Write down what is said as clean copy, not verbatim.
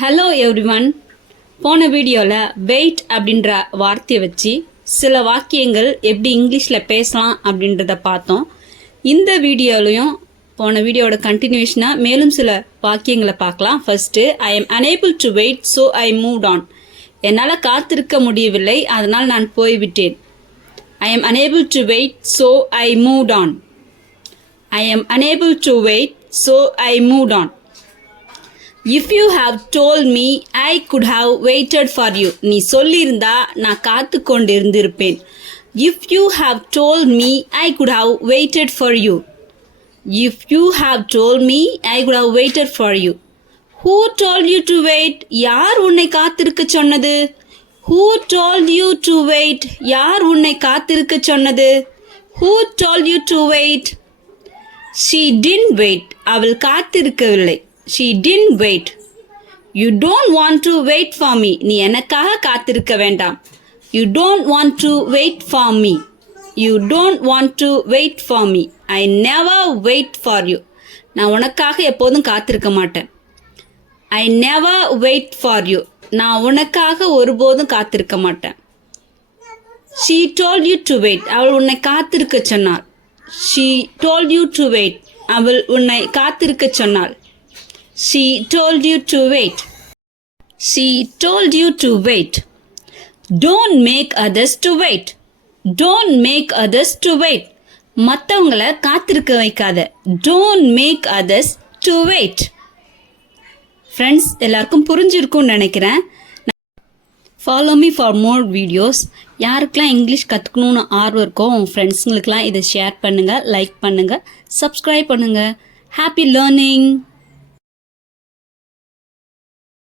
Hello everyone. போன வீடியோவில் wait அப்படின்ற வார்த்தையை வச்சு சில வாக்கியங்கள் எப்படி இங்கிலீஷில் பேசலாம் அப்படின்றத பார்த்தோம். இந்த வீடியோலையும் போன வீடியோட கண்டினியூஷனாக மேலும் சில வாக்கியங்களை பார்க்கலாம். First, I am unable to wait so I moved on. என்னால் காத்திருக்க முடியவில்லை, அதனால் நான் போய்விட்டேன். I am unable to wait so I moved on. I am unable to wait so I moved on. If you have told me, I could have waited for you. நீ சொல்லியிருந்தா நான் காத்து கொண்டிருந்திருப்பேன். If you have told me, I could have waited for you. If you have told me, I could have waited for you. Who told you to wait? யார் உன்னை காத்திருக்க சொன்னது? Who told you to wait? யார் உன்னை காத்திருக்க சொன்னது? Who told you to wait? She didn't wait. அவள் காத்திருக்கவில்லை. She didn't wait. You don't want to wait for me. நீ எனக்காக காத்திருக்க வேண்டாம். You don't want to wait for me. You don't want to wait for me. I never wait for you. நான் உனக்காக எப்போதும் காத்திருக்க மாட்டேன். I never wait for you. நான் உனக்காக ஒருபோதும் காத்திருக்க மாட்டேன். She told you to wait. அவள் உன்னை காத்திருக்க சொன்னாள். She told you to wait. அவள் உன்னை காத்திருக்க சொன்னாள். She told you to wait. She told you to wait. Don't make others to wait. Don't make others to wait. மற்றவங்களை காத்திருக்க வைக்காத. Don't make others to wait. Friends, எல்லாருக்கும் புரிஞ்சிருக்கும்னு நினைக்கிறேன். Follow me for more videos. யாருக்கெல்லாம் English கற்றுக்கணுன்னு ஆர்வம் இருக்கோ உங்கள் ஃப்ரெண்ட்ஸுங்களுக்கெல்லாம் இதை ஷேர் பண்ணுங்கள், லைக் பண்ணுங்கள், சப்ஸ்கிரைப் பண்ணுங்கள். Happy learning.